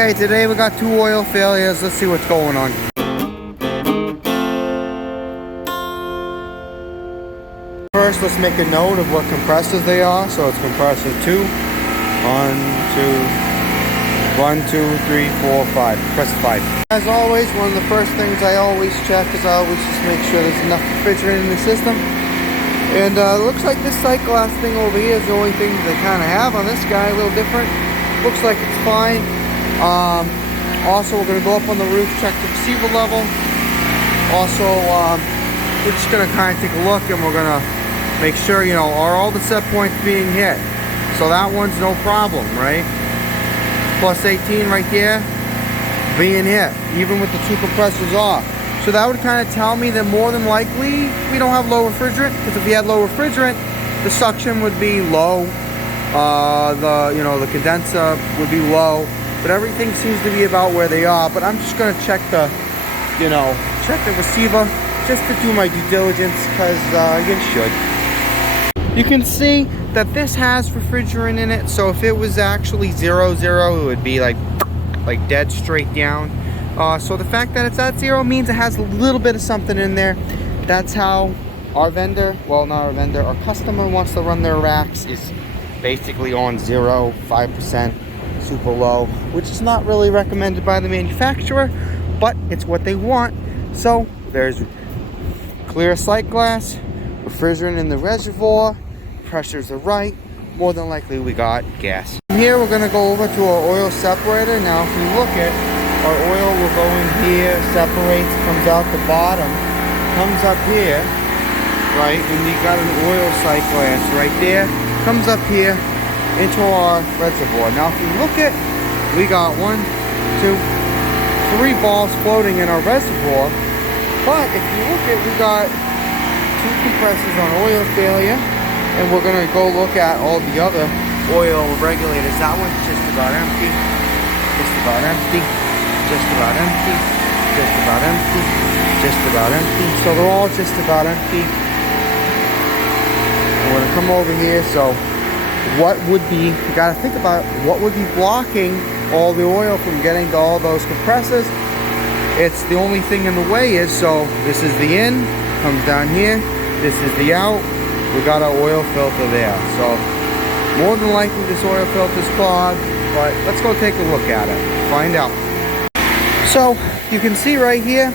Okay, today we got 2 oil failures. Let's see what's going on. First, let's make a note of what compressors they are. So it's compressor 2. 1, 2, 3, 4, 5. Compressor 5. As always, one of the first things I always check is I always just make sure there's enough refrigerant in the system. And it looks like this sight glass thing over here is the only thing they kind of have on this guy. A little different. Looks like it's fine. Also, we're going to go up on the roof, check the receiver level. Also, we're just going to kind of take a look and we're going to make sure, you know, are all the set points being hit? So that one's no problem, right? Plus 18 right there, being hit, even with the 2 compressors off. So that would kind of tell me that more than likely we don't have low refrigerant, because if we had low refrigerant, the suction would be low, the condenser would be low, but everything seems to be about where they are. But I'm just going to check the, check the receiver just to do my due diligence, because you should. You can see that this has refrigerant in it, so if it was actually 0, 0, it would be like dead straight down. So the fact that it's at 0 means it has a little bit of something in there. That's how our vendor, well, not our vendor, our customer wants to run their racks, is basically on 0, 5%, super low, which is not really recommended by the manufacturer, but it's what they want. So there's clear sight glass, refrigerant in the reservoir, pressures are right, more than likely we got gas. From here we're going to go over to our oil separator. Now if you look at our oil, will go in here, separates, comes out the bottom, comes up here, right, and you got an oil sight glass right there, comes up here into our reservoir. Now if you look at, we got 1, 2, 3 balls floating in our reservoir, but if you look at, we got 2 compressors on oil failure, and we're going to go look at all the other oil regulators. That one's just about empty, just about empty, just about empty, just about empty, just about empty. So they're all just about empty. I'm going to come over here. So what would be, you got to think about what would be blocking all the oil from getting to all those compressors. It's the only thing in the way is, so this is the in, comes down here, this is the out. We got our oil filter there. So more than likely this oil filter is clogged, but let's go take a look at it, find out. So you can see right here,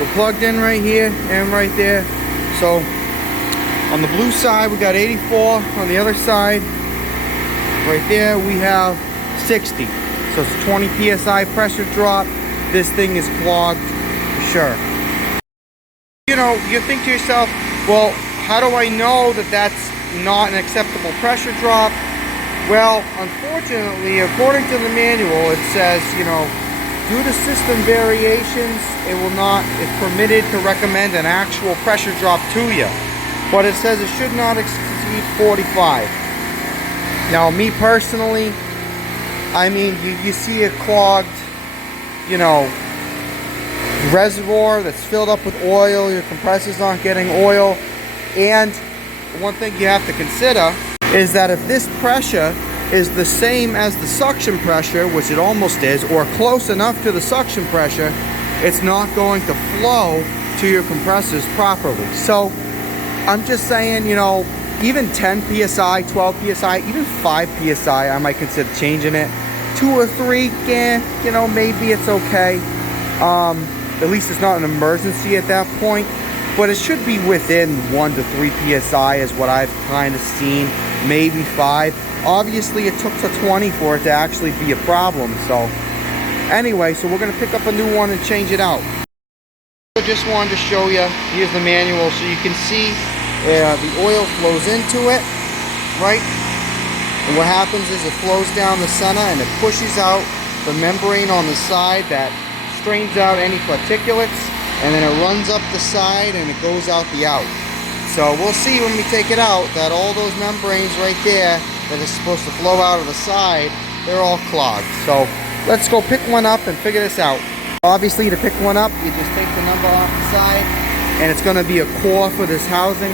we're plugged in right here and right there. So on the blue side we got 84, on the other side right there we have 60. So it's a 20 psi pressure drop. This thing is clogged for sure. You know, you think to yourself, well, how do I know that that's not an acceptable pressure drop? Well, unfortunately, according to the manual, it says, due to system variations, it's permitted to recommend an actual pressure drop to you. But it says it should not exceed 45. Now, me personally, I mean, you see a clogged, reservoir that's filled up with oil, your compressor's not getting oil. And one thing you have to consider is that if this pressure is the same as the suction pressure, which it almost is, or close enough to the suction pressure, it's not going to flow to your compressors properly. So I'm just saying, even 10 psi, 12 psi, even 5 psi, I might consider changing it. 2 or 3, maybe it's okay. At least it's not an emergency at that point. But it should be within 1 to 3 psi is what I've kind of seen, maybe 5. Obviously, it took to 20 for it to actually be a problem. So anyway, so we're going to pick up a new one and change it out. I just wanted to show you, here's the manual, so you can see the oil flows into it, right? And what happens is it flows down the center and it pushes out the membrane on the side that strains out any particulates. And then it runs up the side and it goes out the out. So we'll see when we take it out that all those membranes right there that is supposed to flow out of the side, they're all clogged. So let's go pick one up and figure this out. Obviously, to pick one up, you just take the number off the side, and it's going to be a core for this housing,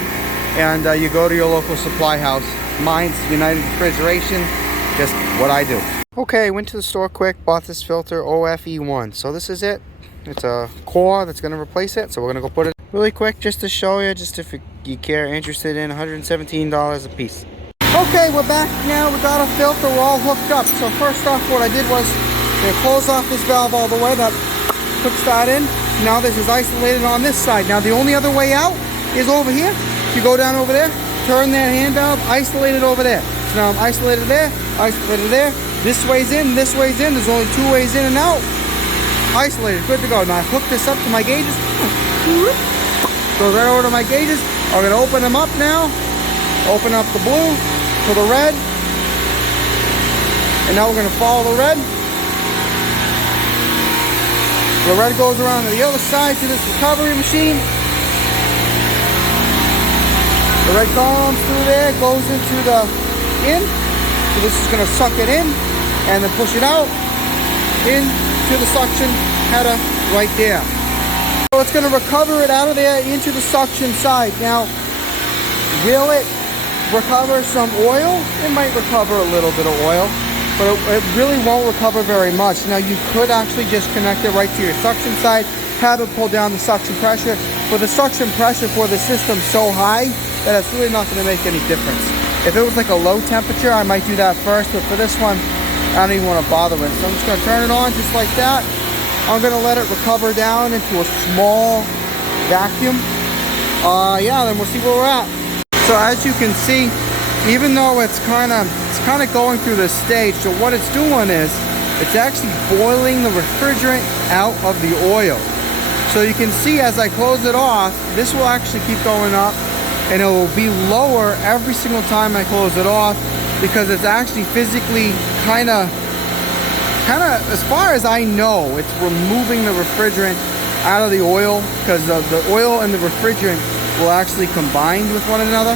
and you go to your local supply house. Mine's United Refrigeration, just what I do. Okay, went to the store quick, bought this filter, OFE1. So this is it. It's a core that's going to replace it. So we're going to go put it really quick just to show you, just if you care, interested in, $117 a piece. Okay, we're back now. We got a filter. We're all hooked up. So first off, what I did was close off this valve all the way. That puts that in. Now this is isolated on this side. Now the only other way out is over here. You go down over there, turn that hand valve, isolate it over there. So now I'm isolated there, isolated there. This way's in, this way's in. There's only two ways in and out. Isolated, good to go. Now I hook this up to my gauges. Goes right over to my gauges. I'm gonna open them up now. Open up the blue to the red. And now we're gonna follow the red. The red goes around to the other side to this recovery machine. The red comes through there, goes into the in. So this is gonna suck it in and then push it out into the suction header right there. So it's gonna recover it out of there into the suction side. Now, will it recover some oil? It might recover a little bit of oil, but it really won't recover very much. Now you could actually just connect it right to your suction side, have it pull down the suction pressure, but the suction pressure for the system's so high that it's really not going to make any difference. If it was like a low temperature, I might do that first, but for this one, I don't even want to bother with it. So I'm just going to turn it on just like that. I'm going to let it recover down into a small vacuum. Yeah, then we'll see where we're at. So as you can see, even though it's kind of going through this stage, so what it's doing is it's actually boiling the refrigerant out of the oil. So you can see as I close it off, this will actually keep going up and it will be lower every single time I close it off, because it's actually physically kind of, as far as I know, it's removing the refrigerant out of the oil, because the oil and the refrigerant will actually combine with one another.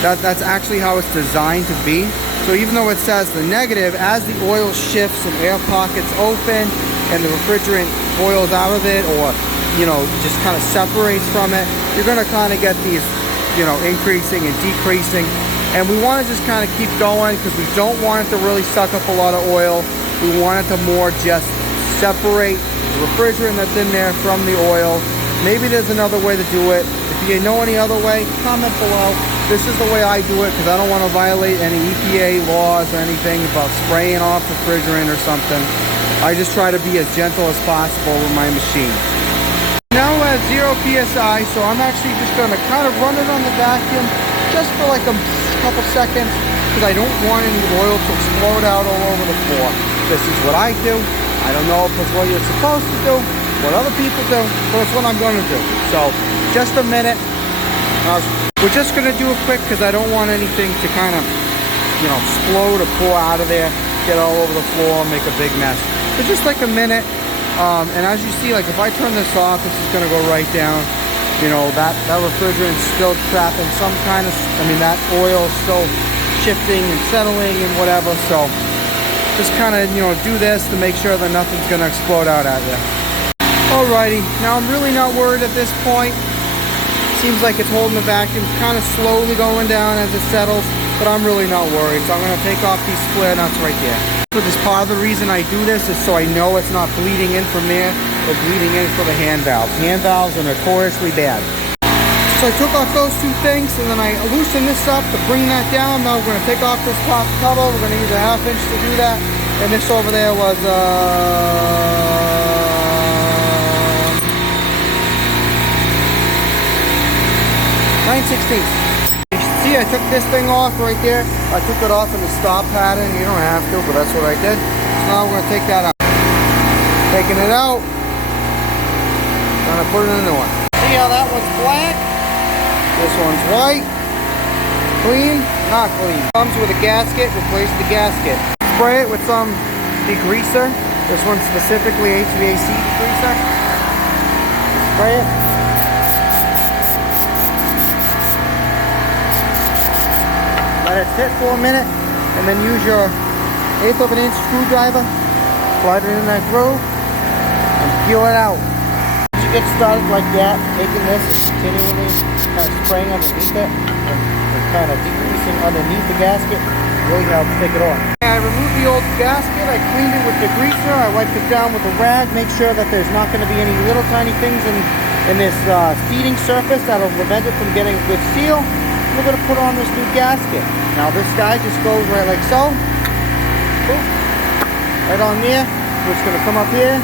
That's actually how it's designed to be. So even though it says the negative, as the oil shifts and air pockets open and the refrigerant boils out of it, or just kind of separates from it, you're going to kind of get these increasing and decreasing. And we want to just kind of keep going, because we don't want it to really suck up a lot of oil. We want it to more just separate the refrigerant that's in there from the oil. Maybe there's another way to do it. If you know any other way, comment below. This is the way I do it, because I don't want to violate any EPA laws or anything about spraying off refrigerant or something. I just try to be as gentle as possible with my machine. Now at 0 PSI, so I'm actually just going to kind of run it on the vacuum just for like a couple seconds, because I don't want any oil to explode out all over the floor. This is what I do. I don't know if it's what you're supposed to do, what other people do, but it's what I'm going to do. So just a minute. We're just going to do it quick, because I don't want anything to kind of explode or pour out of there, get all over the floor, make a big mess. So just like a minute. And as you see, like if I turn this off, this is going to go right down. That refrigerant's still trapping some kind of, that oil is still shifting and settling and whatever. So just kind of, do this to make sure that nothing's going to explode out at you. Alrighty, now I'm really not worried at this point. Seems like it's holding the vacuum, kind of slowly going down as it settles, but I'm really not worried. So I'm going to take off these flare nuts right there. So this part of the reason I do this is so I know it's not bleeding in from there or bleeding in for the hand valves. Hand valves are notoriously bad. So I took off those two things, and then I loosened this up to bring that down. Now we're going to take off this top cover. We're going to use a 1/2 inch to do that. And this over there was 9/16. See, I took this thing off right there. I took it off in the stop pattern. You don't have to, but that's what I did. So now we're going to take that out. Taking it out. Gonna put in a new one. See how that one's black? This one's white. Clean? Not clean. Comes with a gasket. Replace the gasket. Spray it with some degreaser. This one's specifically HVAC degreaser. Spray it. Let it sit for a minute, and then use your 1/8 of an inch screwdriver, slide it in that groove, and peel it out. Once you get started like that, taking this and continually kind of spraying underneath it, and kind of degreasing underneath the gasket, really helps take it off. I removed the old gasket, I cleaned it with the greaser, I wiped it down with a rag, make sure that there's not going to be any little tiny things in this seating surface that'll prevent it from getting a good seal. We're going to put on this new gasket. Now this guy just goes right like so. Boop. Right on there. We're just going to come up here.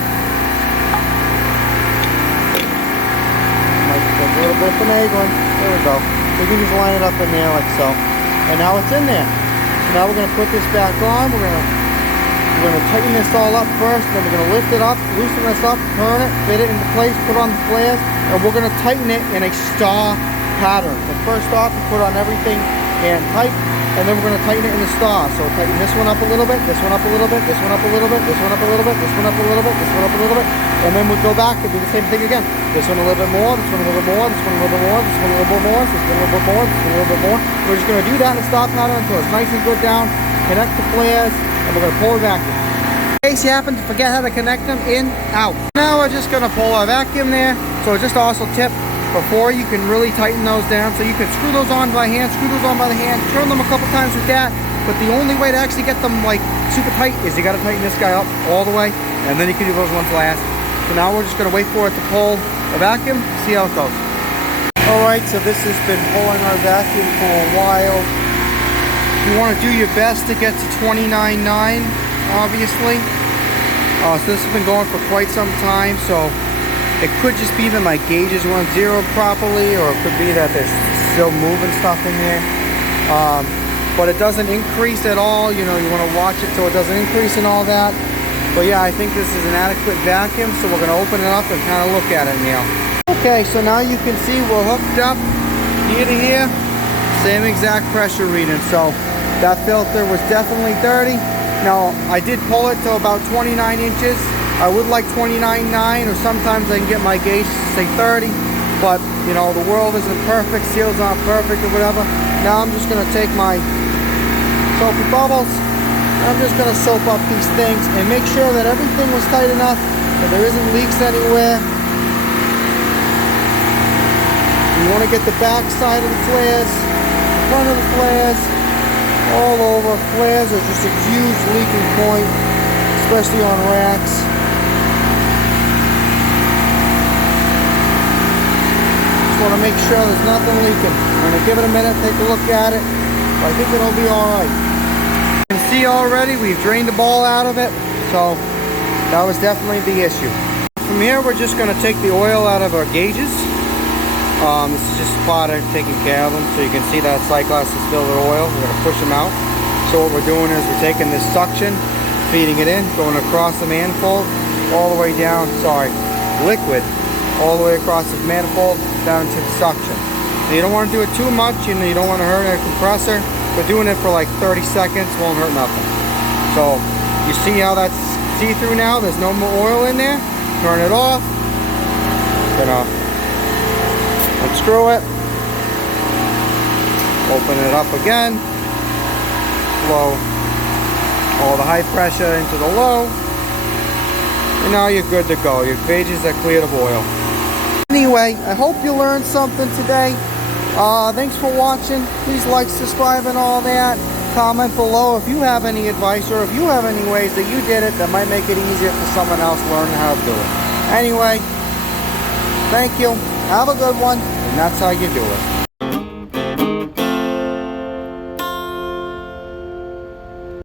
Might take a little bit of finagling. There we go. We can just line it up in there like so. And now it's in there. So now we're going to put this back on. We're going to tighten this all up first. Then we're going to lift it up, loosen this up, turn it, fit it into place, put on the flares, and we're going to tighten it in a star pattern. So first off, we put on everything and tight, and then we're going to tighten it in the star. So tighten this one up a little bit, this one up a little bit, this one up a little bit, this one up a little bit, this one up a little bit, this one up a little bit, and then we'll go back and do the same thing again. This one a little bit more, this one a little bit more, this one a little bit more, this one a little bit more, this one a little bit more, this one a little bit more. We're just going to do that in a star pattern until it's nice and good down. Connect the flares, and we're going to pull it back in. In case you happen to forget how to connect them, in, out. Now we're just going to pull our vacuum there. So just also tip, before you can really tighten those down, so you can screw those on by hand, screw those on by the hand, turn them a couple times with that, but the only way to actually get them like super tight is you got to tighten this guy up all the way, and then you can do those ones last. So now we're just going to wait for it to pull the vacuum, see how it goes. Alright, so this has been pulling our vacuum for a while. You want to do your best to get to 29.9, obviously. So this has been going for quite some time, so it could just be that my gauges weren't zeroed properly, or it could be that there's still moving stuff in there. But it doesn't increase at all. You know, you want to watch it so it doesn't increase and all that. But yeah, I think this is an adequate vacuum, so we're going to open it up and kind of look at it now. Okay, so now you can see we're hooked up here to here. Same exact pressure reading. So that filter was definitely 30. Now, I did pull it to about 29 inches. I would like 29.9, or sometimes I can get my gauge to say 30, but you know, the world isn't perfect, seals aren't perfect or whatever. Now I'm just going to take my soapy bubbles, and I'm just going to soap up these things and make sure that everything was tight enough, that there isn't leaks anywhere. You want to get the back side of the flares, the front of the flares, all over. Flares are just a huge leaking point, especially on racks. Want to make sure there's nothing leaking. I'm going to give it a minute, take a look at it. I think it'll be alright. You can see already we've drained the ball out of it, so that was definitely the issue. From here we're just going to take the oil out of our gauges. This is just part of taking care of them, so you can see that side glass is filled with oil. We're going to push them out. So what we're doing is we're taking this suction, feeding it in, going across the manifold, all the way down, liquid, all the way across the manifold down to the suction. Now, you don't want to do it too much, you know, you don't want to hurt a compressor, but doing it for like 30 seconds won't hurt nothing. So you see how that's see-through now? There's no more oil in there. Turn it off. Gonna unscrew it. Open it up again. Flow all the high pressure into the low. And now you're good to go. Your gauges are cleared of oil. Anyway, I hope you learned something today. Thanks for watching. Please like, subscribe, and all that. Comment below if you have any advice, or if you have any ways that you did it that might make it easier for someone else learning how to do it. Anyway, thank you. Have a good one. And that's how you do it.